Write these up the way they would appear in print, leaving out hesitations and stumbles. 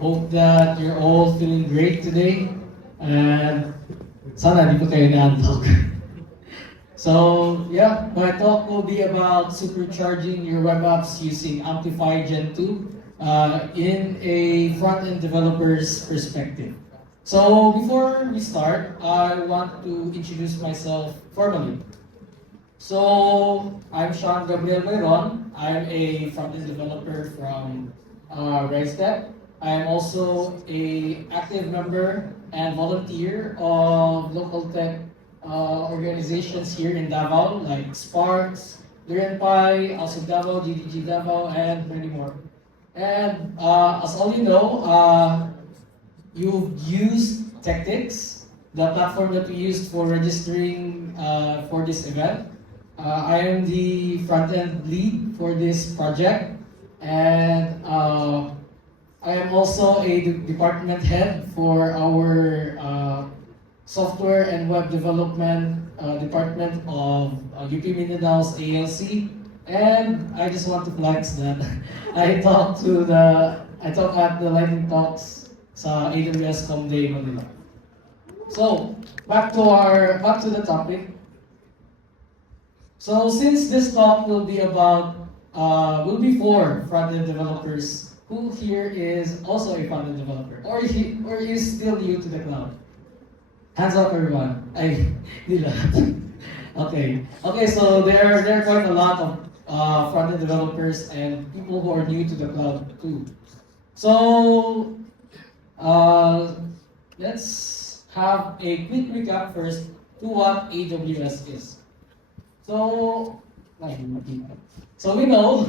Hope that you're all feeling great today. And sana di pa kayo naantok. So, yeah, my talk will be about supercharging your web apps using Amplify Gen 2 in a front-end developer's perspective. So, before we start, I want to introduce myself formally. So, I'm Sean Gabriel Mayron. I'm a front-end developer from RiseTech. I am also a active member and volunteer of local tech organizations here in Davao, like Sparks, LearnPy, also Davao, GDG Davao, and many more. And as all you know, you've used Tactics, the platform that we used for registering for this event. I am the front-end lead for this project, and I am also a department head for our software and web development department of UP Mindanao's ALC. And I just want to flex that I talk at the Lightning Talks sa AWS Comday Manila. So back to the topic. So since this talk will be for front-end developers, who here is also a front-end developer or is still new to the cloud? Hands up, everyone. Ay, hindi lahat. Okay. So there are quite a lot of front-end developers and people who are new to the cloud too. So let's have a quick recap first to what AWS is. So, so we know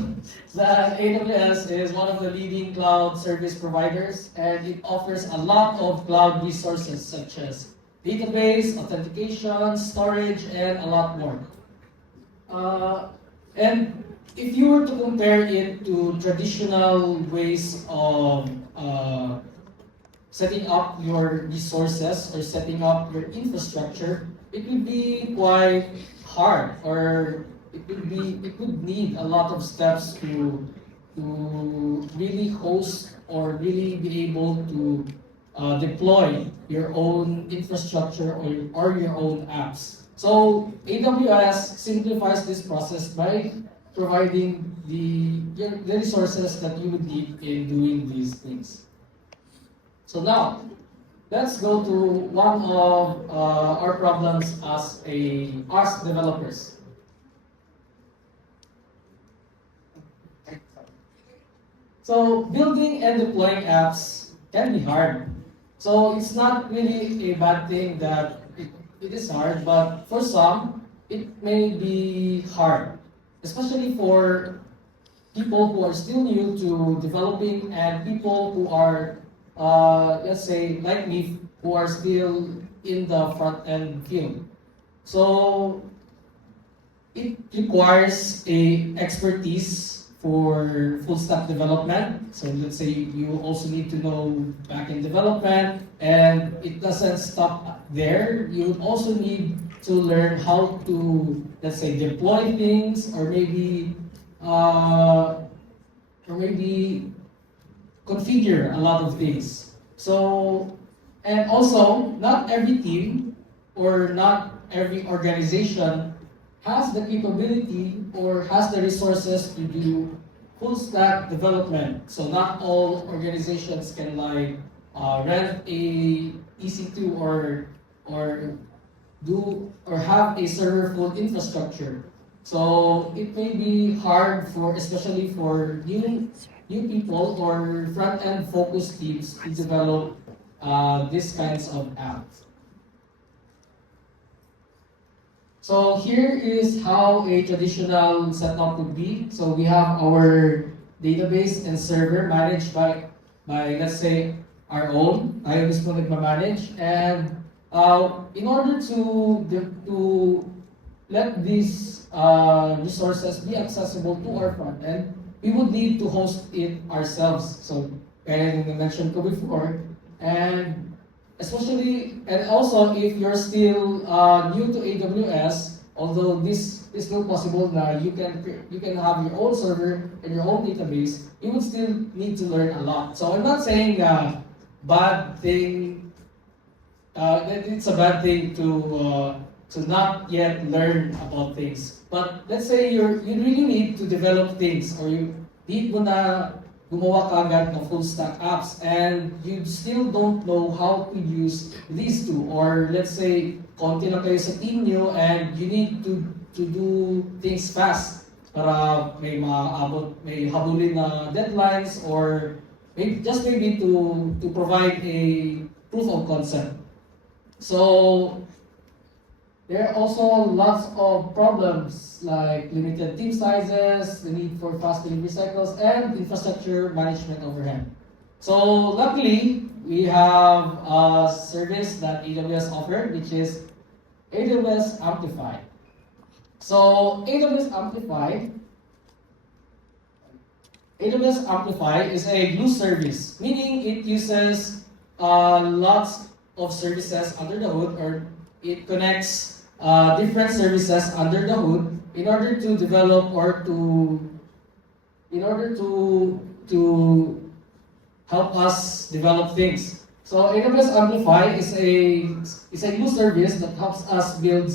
that AWS is one of the leading cloud service providers, and it offers a lot of cloud resources such as database, authentication, storage, and a lot more. And if you were to compare it to traditional ways of setting up your resources or setting up your infrastructure, it would be quite hard, or it would need a lot of steps to really host or really be able to deploy your own infrastructure or your own apps. So AWS simplifies this process by providing the resources that you would need in doing these things. So now, let's go to one of our problems as developers. So building and deploying apps can be hard. So it's not really a bad thing that it is hard, but for some, it may be hard, especially for people who are still new to developing and people who are, let's say, like me, who are still in the front end field. So it requires a expertise for full stack development. So let's say you also need to know backend development, and it doesn't stop there. You would also need to learn how to, let's say, deploy things, or maybe configure a lot of things. So, and also, not every team or not every organization has the capability or has the resources to do full stack development. So not all organizations can rent a EC2 or have a server full infrastructure. So it may be hard especially for new people or front end focused teams to develop these kinds of apps. So here is how a traditional setup would be. So we have our database and server managed by let's say our own. Tayo mismo nagmamanage, and in order to let these resources be accessible to our front end, we would need to host it ourselves. So kaya yung mentioned ko before, and also if you're still new to AWS, although this is still possible na you can have your own server and your own database, you would still need to learn a lot. So I'm not saying bad thing that it's a bad thing to not yet learn about things. But let's say you really need to develop things, or you need mo na gumawa ka agad ng full stack apps and you still don't know how to use these two, or let's say konti lang kayo sa team nyo and you need to do things fast para may habulin na deadlines, or maybe to provide a proof of concept. So there are also lots of problems like limited team sizes, the need for fast delivery cycles, and infrastructure management overhead. So luckily, we have a service that AWS offered, which is AWS Amplify. So AWS Amplify is a glue service, meaning it uses lots of services under the hood, or it connects different services under the hood in order to develop, or to help us develop things. So AWS Amplify is a new service that helps us build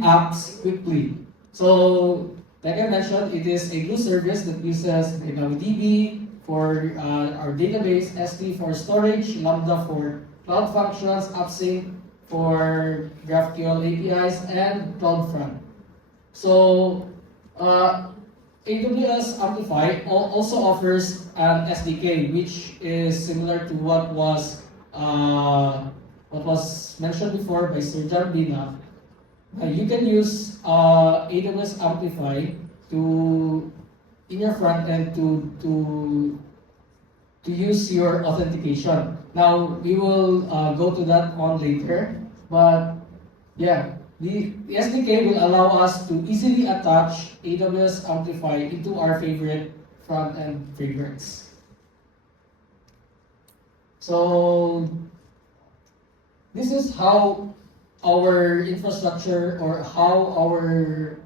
apps quickly. So like I mentioned, it is a new service that uses DynamoDB for our database, S3 for storage, Lambda for Cloud Functions, AppSync for GraphQL APIs, and CloudFront. So AWS Amplify also offers an SDK, which is similar to what was mentioned before by Sir John Bina. You can use AWS Amplify in your front end to use your authentication. Now we will go to that on later, but yeah, the SDK will allow us to easily attach AWS Amplify into our favorite front end frameworks. So this is how our infrastructure, or how our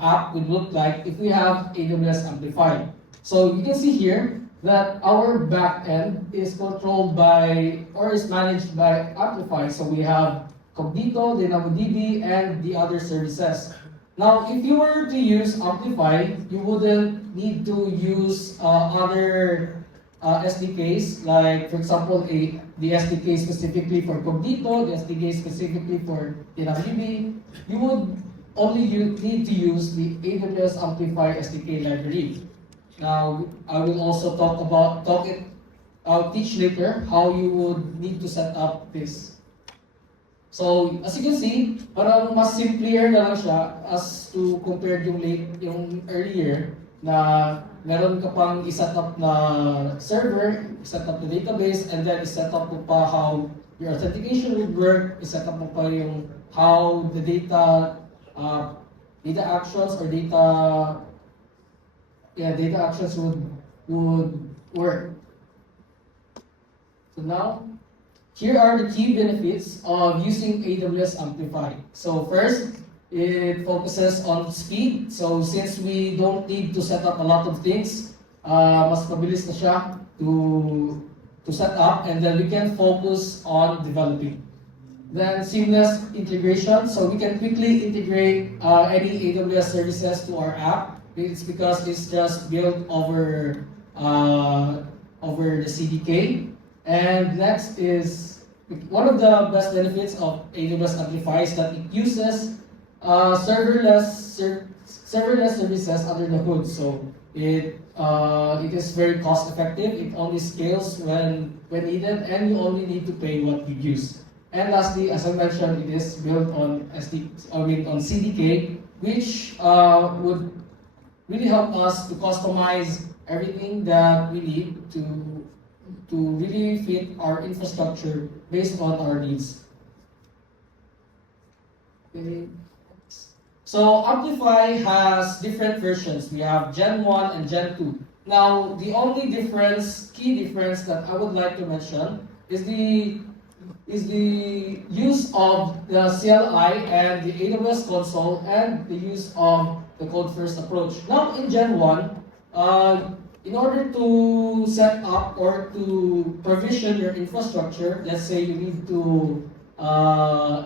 app would look like if we have AWS Amplify. So you can see here that our backend is controlled by, or is managed by Amplify. So we have Cognito, DynamoDB, and the other services. Now, if you were to use Amplify, you wouldn't need to use other SDKs, like for example, the SDK specifically for Cognito, the SDK specifically for DynamoDB. You would only need to use the AWS Amplify SDK library. Now, I will also I'll teach later how you would need to set up this. So, as you can see, parang mas simpler na lang siya as to compare yung earlier, na meron ka pang i-set up na server, i-set up the database, and then i-set up mo pa how your authentication would work, i-set up mo pa yung how the data actions or data actions would work. So now, here are the key benefits of using AWS Amplify. So first, it focuses on speed. So since we don't need to set up a lot of things, mas mabilis na siya to set up, and then we can focus on developing. Then seamless integration, so we can quickly integrate any AWS services to our app. It's because it's just built over the CDK. And next is one of the best benefits of AWS Amplify is that it uses serverless services under the hood. So it is very cost effective. It only scales when needed, and you only need to pay what you use. And lastly, as I mentioned, it is built on CDK, which would really help us to customize everything that we need to really fit our infrastructure based on our needs. Okay. So Amplify has different versions. We have Gen 1 and Gen 2. Now, the only key difference that I would like to mention is the is the use of the CLI and the AWS console and the use of the code first approach. Now in Gen 1, in order to set up or to provision your infrastructure, let's say you need to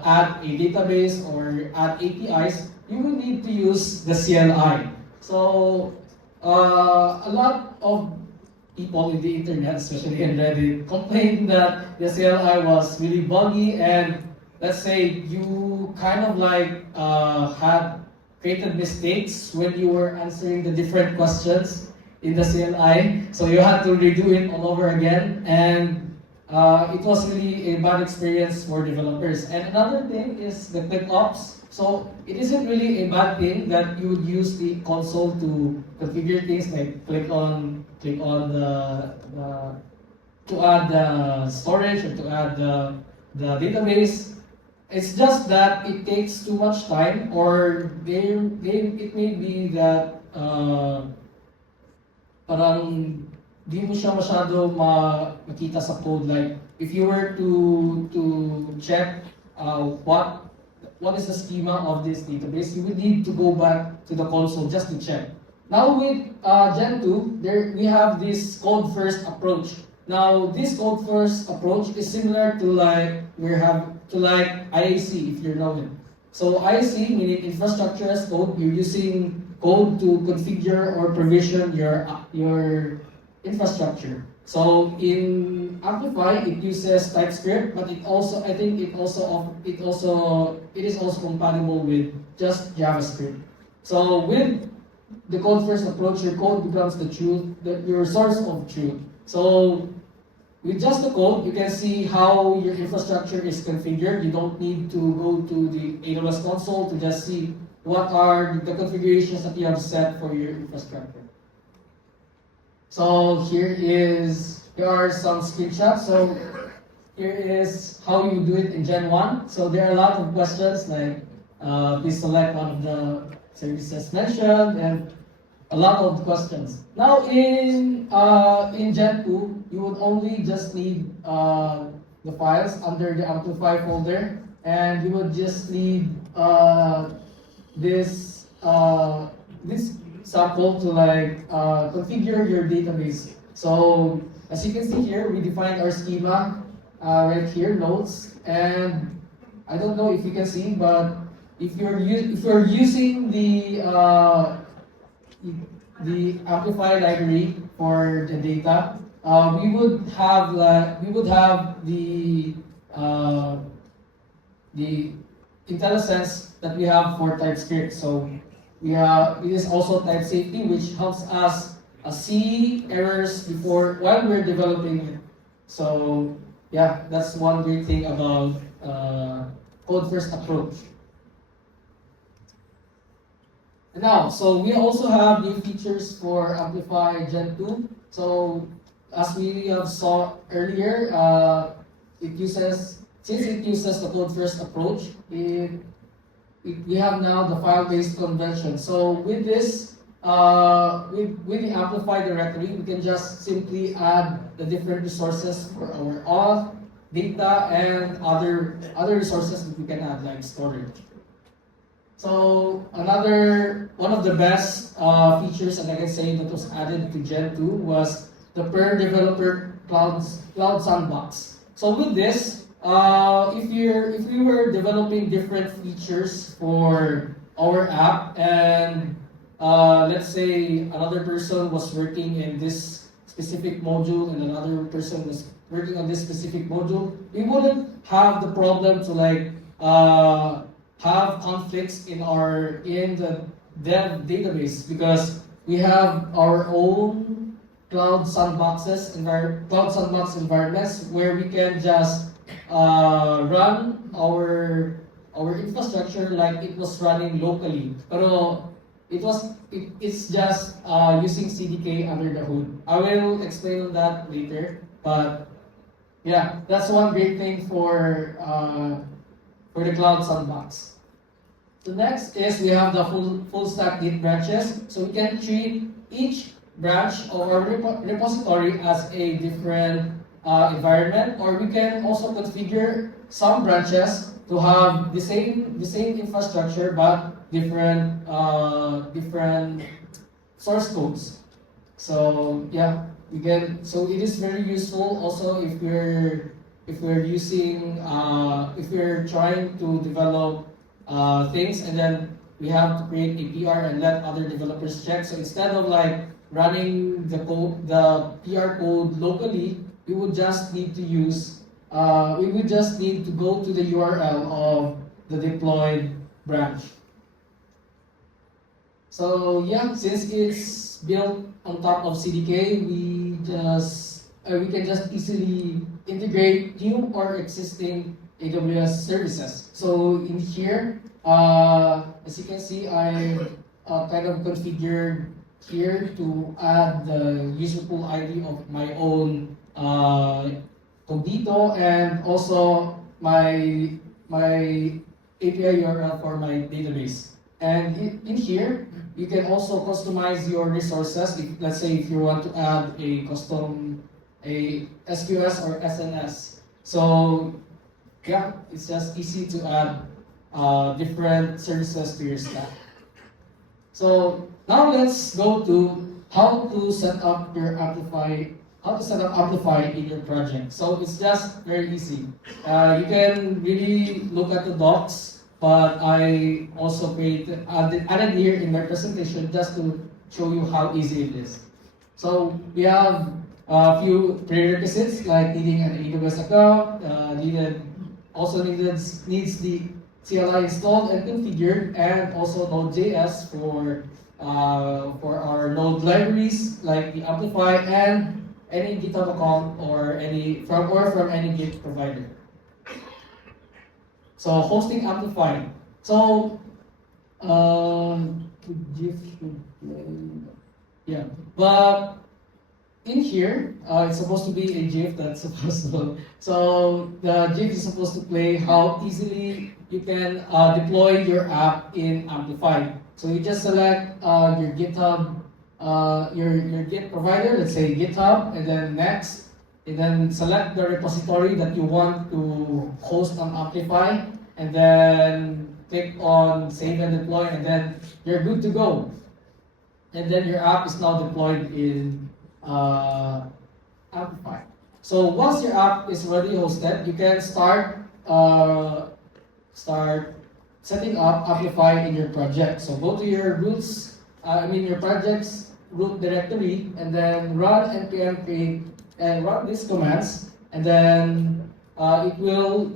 add a database or add APIs, you will need to use the CLI. So a lot of people in the internet, especially in Reddit, complained that the CLI was really buggy, and let's say you kind of like had created mistakes when you were answering the different questions in the CLI, so you had to redo it all over again, and it was really a bad experience for developers. And another thing is the ClickOps. So it isn't really a bad thing that you would use the console to configure things like click on the to add the storage or to add the database. It's just that it takes too much time, or it may be that parang di mo siya masyado makita sa code. Like if you were to check what is the schema of this database, you would need to go back to the console just to check. Now with Gen 2, we have this code first approach. Now this code first approach is similar to IAC, if you know it. So IAC, meaning infrastructure as code, you're using code to configure or provision your infrastructure. So in Amplify, it uses TypeScript, but it is also compatible with just JavaScript. So with the code first approach, your code becomes the truth, your source of truth. So with just the code, you can see how your infrastructure is configured. You don't need to go to the AWS console to just see what are the configurations that you have set for your infrastructure. So here are some screenshots. So here is how you do it in Gen 1. So there are a lot of questions like please select one of the services mentioned, and a lot of questions. Now in Gen 2, you would only just need the files under the Amplify folder, and you would just need this sample to configure your database. So as you can see here, we defined our schema right here, nodes, and I don't know if you can see, but if you're using the Amplify library for the data, we would have the IntelliSense that we have for TypeScript. So it is also type safety, which helps us see errors while we're developing it. So yeah, that's one great thing about code first approach. And now, so we also have new features for Amplify Gen 2. So as we have saw earlier, since it uses the code first approach, we have now the file-based convention. So with this, with the Amplify directory, we can just simply add the different resources for our auth, data, and other resources that we can add, like storage. So one of the best features that I can say that was added to Gen 2 was the per developer cloud sandbox. So with this, if we were developing different features for our app, and let's say another person was working in this specific module and another person was working on this specific module, we wouldn't have the problem to have conflicts in the dev database, because we have our own cloud sandbox environments where we can just run our infrastructure like it was running locally. Pero it's just using CDK under the hood. I will explain on that later, but yeah, that's one great thing for the cloud sandbox. The next is we have the full stack Git branches. So we can treat each branch of our repository as a different environment, or we can also configure some branches to have the same infrastructure but different source codes. So yeah, we can. So it is very useful also if we're using if we're trying to develop things, and then we have to create a PR and let other developers check. So instead of like running the PR code locally, we would just need to go to the URL of the deployed branch. So yeah, since it's built on top of CDK, we can just easily integrate new or existing AWS services. So in here, as you can see, I kind of configured here to add the user pool ID of my own Cognito, and also my API URL for my database. And in here, you can also customize your resources. Let's say if you want to add a SQS or SNS. So yeah, it's just easy to add different services to your stack. So now let's go to how to set up Amplify in your project. So it's just very easy. You can really look at the docs, but I also added here in my presentation just to show you how easy it is. So we have a few prerequisites like needing an AWS account, needs the CLI installed and configured, and also Node.js for our Node libraries like the Amplify, and any GitHub account or from any Git provider. So hosting Amplify. So GIF should play. Yeah, but in here, it's supposed to be a GIF that's supposed to. So the GIF is supposed to play how easily you can deploy your app in Amplify. So you just select your GitHub, your Git provider, let's say GitHub, and then next, and then select the repository that you want to host on Amplify, and then click on save and deploy, and then you're good to go. And then your app is now deployed in Amplify. So once your app is already hosted, you can start setting up Amplify in your project. So go to your your project's root directory, and then run npm create and run these commands, and then it will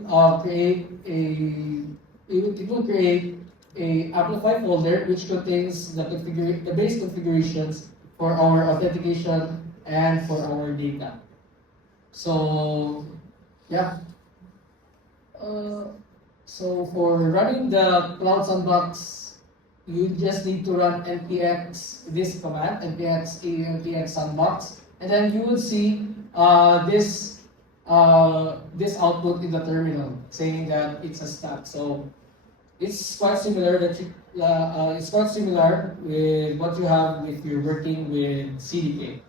create a Amplify folder which contains the base configurations for our authentication and for our data. So yeah. So for running the Cloud Sandbox, you just need to run this command, npx sandbox, and then you will see this output in the terminal saying that it's a stack. So it's quite similar with what you have if you're working with CDK.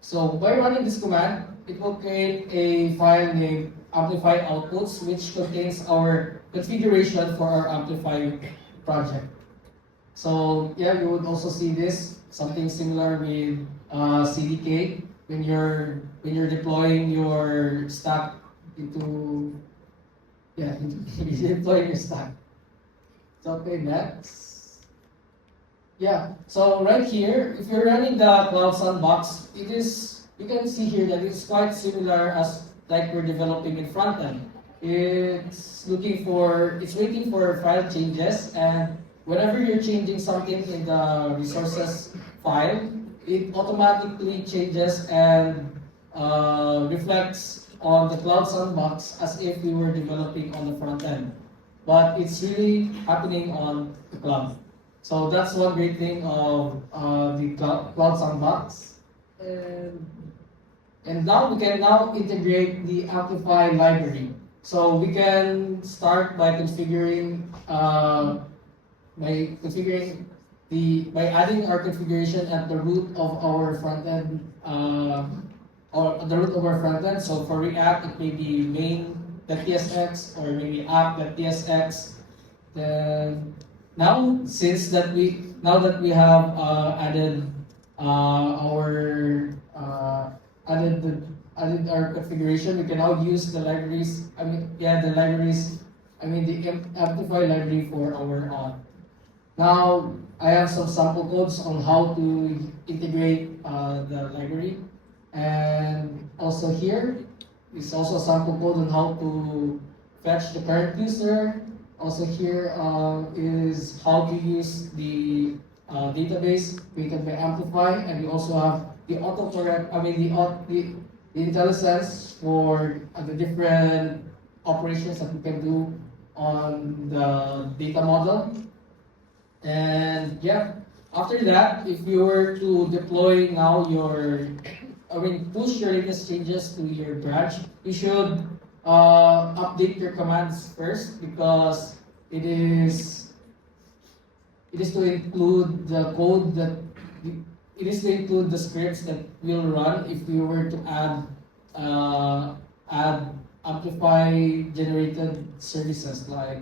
So by running this command, it will create a file named Amplify Outputs, which contains our configuration for our Amplify project. So yeah, you would also see this, something similar with CDK when you're deploying your stack into deploying your stack. So okay, next. Yeah, so right here, if you're running the Cloud Sandbox, you can see here that it's quite similar as like we're developing in front end. It's waiting for file changes, and whenever you're changing something in the resources file, it automatically changes and reflects on the Cloud Sandbox as if we were developing on the front end. But it's really happening on the cloud. So that's one great thing of the Cloud Sandbox. And now we can integrate the Amplify library. So we can start by configuring by adding our configuration at the root of our front end or the root of our front end. So for React, it may be main.tsx or maybe app.tsx. Then now that we have added our added the added our configuration, we can now use the libraries. The libraries. The Amplify library for our now, I have some sample codes on how to integrate the library. And also here is also a sample code on how to fetch the current user. Also here is how to use the database created by Amplify. And we also have the autocorrect, the IntelliSense for the different operations that we can do on the data model. And yeah, after that, if you were to deploy now push your latest changes to your branch, you should update your commands first because it is to include the code that it is to include the scripts that will run if you were to add Amplify generated services like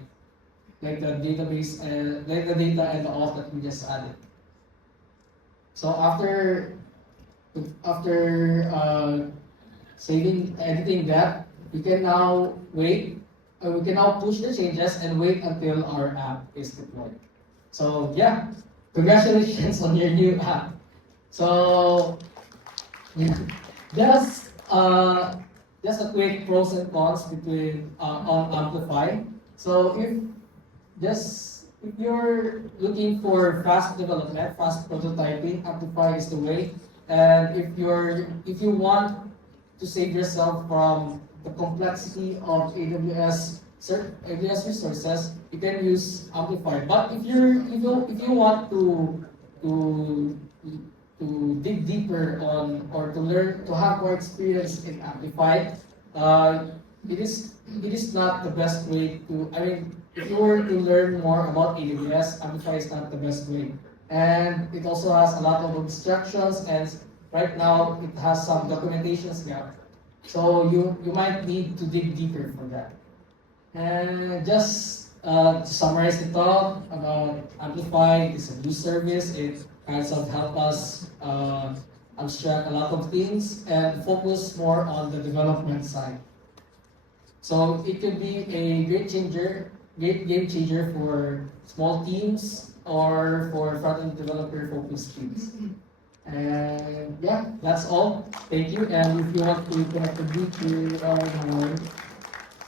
the database and like the data and the auth that we just added. So after editing that, we can now wait. We can now push the changes and wait until our app is deployed. So yeah, congratulations on your new app. So yeah, just just a quick pros and cons between on Amplify. So if you're looking for fast development, fast prototyping, Amplify is the way. And if you want to save yourself from the complexity of AWS resources, you can use Amplify. But if you want to dig deeper on or to learn to have more experience in Amplify, it is not the best way to. If you were to learn more about AWS, Amplify is not the best way. And it also has a lot of instructions, and right now it has some documentations gap. So you might need to dig deeper for that. And just to summarize the talk about Amplify, it's a new service. It kind of help us abstract a lot of things and focus more on the development side. So it could be a great game changer for small teams or for front-end developer focused teams. And yeah, that's all. Thank you. And if you want to connect with me to more,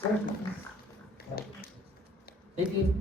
sure. Thank you.